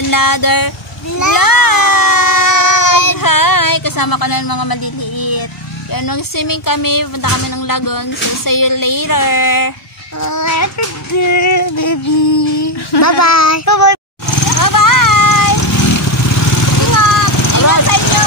another vlog! Hi! Kasama ko na ng mga maliliit. Yan, mag-swimming kami. Punta kami ng lagoon. So, see you later! Bye-bye! Bye-bye! Bye-bye! Ingat! Ingat sa inyo!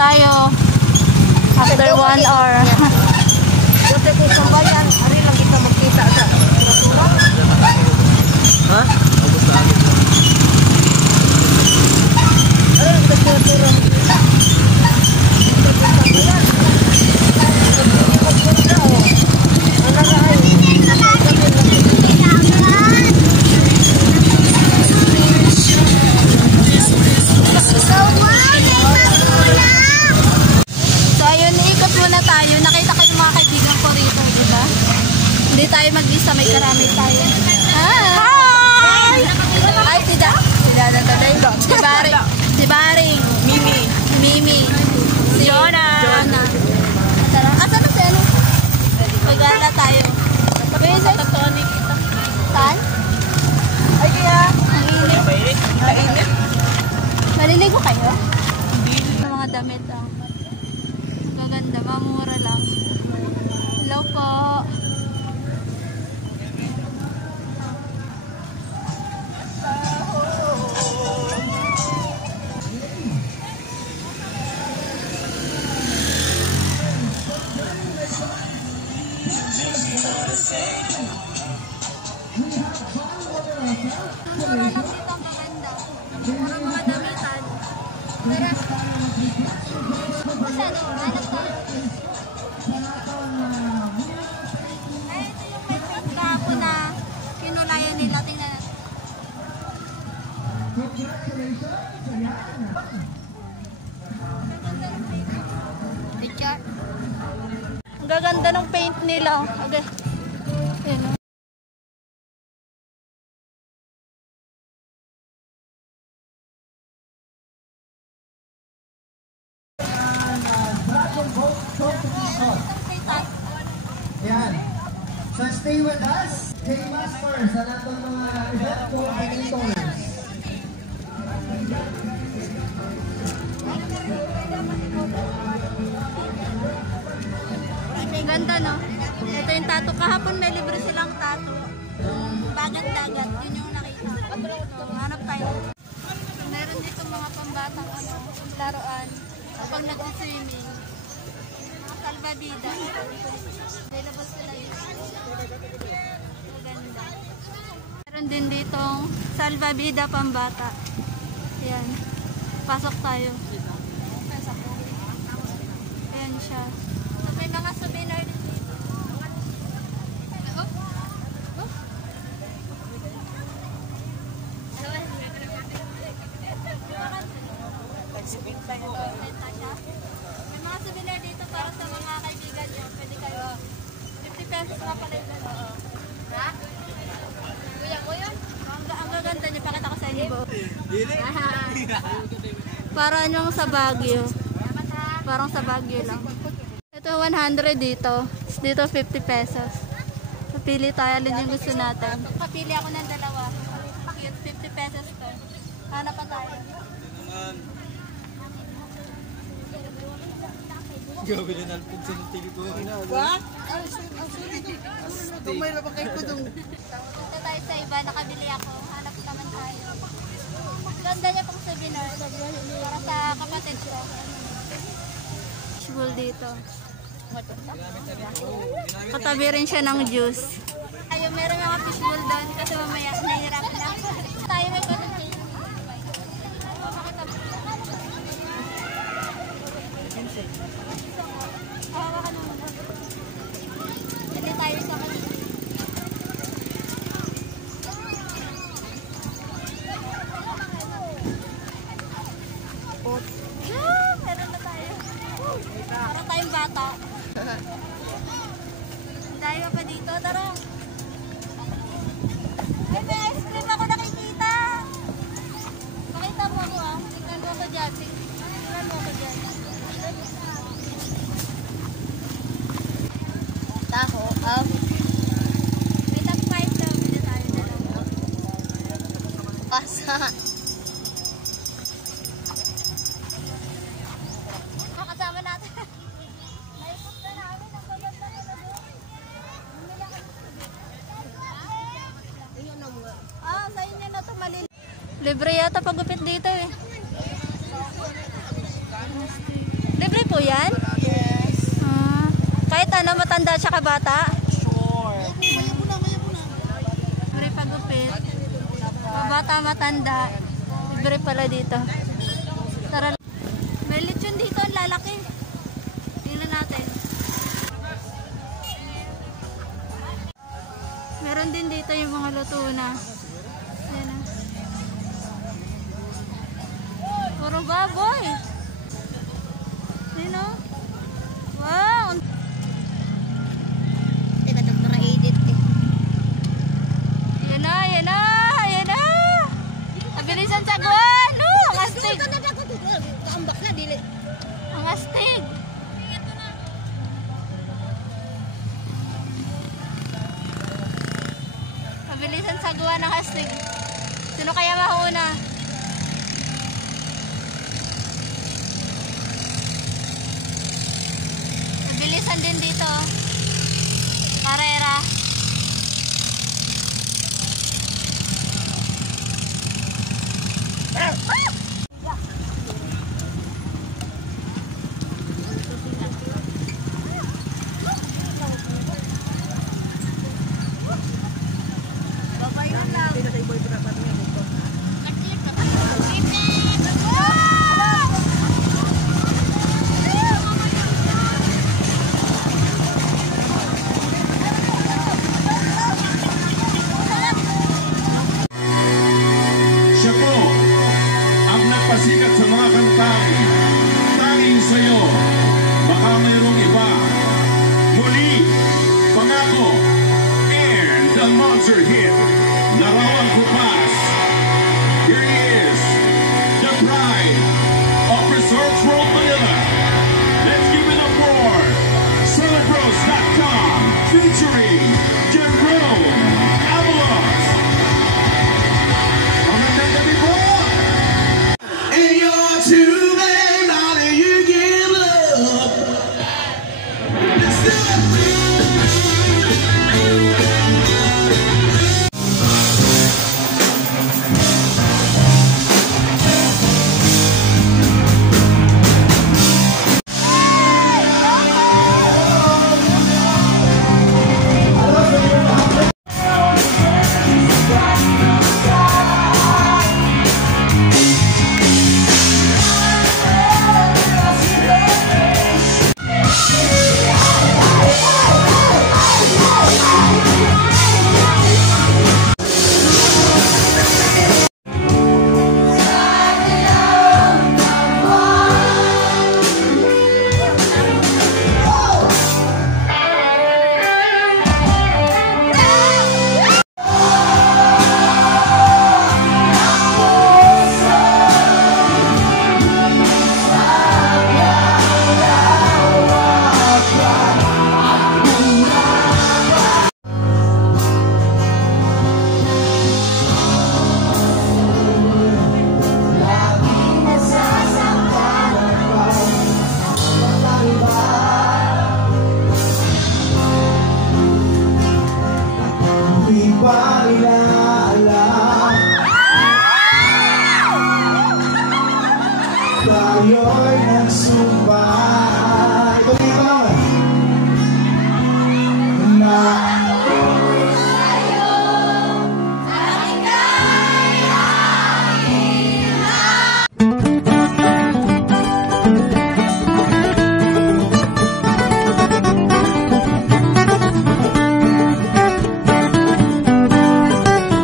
Tayo after 1 hour. Buti ko sa bayan, ari lang kita magkita sa ha? Abot na agad. Ay, turong. Hindi tayo mag-isa, may karami tayo. Hi! Hi, si Dada Taday. Si Baring. Mimi. Si Jonah. Tara, asan na si ano? Magala tayo. Sa totoni kita. Saan? Ay, kaya. Ang init. Mainit. Maliligo kayo? Hindi. Mga damit ang maganda, mamura lang. Hello po. Mura lang dito ang maganda. Mura mga damitan. Tara. Masyado, hanap ka. Ay, ito yung may print kahapon na kinulayan nila. Tingnan natin. Richard. Ang gaganda ng paint nila. Okay. Ayan o. Yan. So stay with us. K-Masters, sa natong mga event coordinators. Ganda, no? Ito yung tattoo. Kahapon may libre silang tattoo. Bagat-dagat. Yun yung nakita. Hanap tayo. Meron dito mga pambatang laruan. Pag nag-swimming. Salvadida. Available sila yun. Maganda. Meron din ditong Salvadida pambata. Ayan. Pasok tayo. Ayan siya. So, may mga souvenir din dito. May mga souvenir dito para sa mga kaibigan nyo. Pwede kayo 50 pesos na pala yung gano'n. Ha? Kuya ko yun? Ang gaganda nyo. Pakita ko sa inyo po. Parang yung sa Baguio. Parang sa Baguio lang. Ito 100 dito. Dito 50 pesos. Papili tayo. Alin yung gusto natin. Papili ako ng dalawa. Cute. 50 pesos to. Hanap pa tayo. Gabi na nalpog sa tigit ko. What? Ang sulit. Tumay na ba kayo ko dong? Punta tayo sa iba. Nakabili ako. Hanap naman tayo. Ganda niya pang souvenir. Para sa kapatid ko. Usual dito. Katabi rin siya ng juice. Tayo meron mga fishbowl doon kasi mamaya nahihirapan na. Tayo may cotton candy. Hawa ka naman. Dali tayo sa kanila. Yeah, meron na tayo. Para tayong bata. Tayo pa dito, tara. Ay, may ice cream ako nakikita. Pakita mo ako ah. Tingnan mo ako dyan. Tingnan mo ako dyan. Taho, May top 5 daw. Hindi tayo dalawa. pasa. Kasama natin. Naipot na namin. Ang maganda na doon. Sa inyo na ito malil. Libre yata pagupit dito eh. Libre po yan? Yes. Kahit ano, matanda siya ka bata? Sure. Libre pagupit. Bata, matanda. Libre pala dito. Tara. May lechon dito, ang lalaki. Tingnan natin. Meron din dito yung mga luto na. Ayan na. Puro baboy. Ayan o. Wow! Teka, Dr. Edith eh. Ayan na, ayan na, ayan na. Nabilisan sa guwan. Ang astig. Kaambak na, dili. Ang astig. Nabilisan sa guwan ng astig. Sino kaya mauna? Nabilisan din dito. Karera.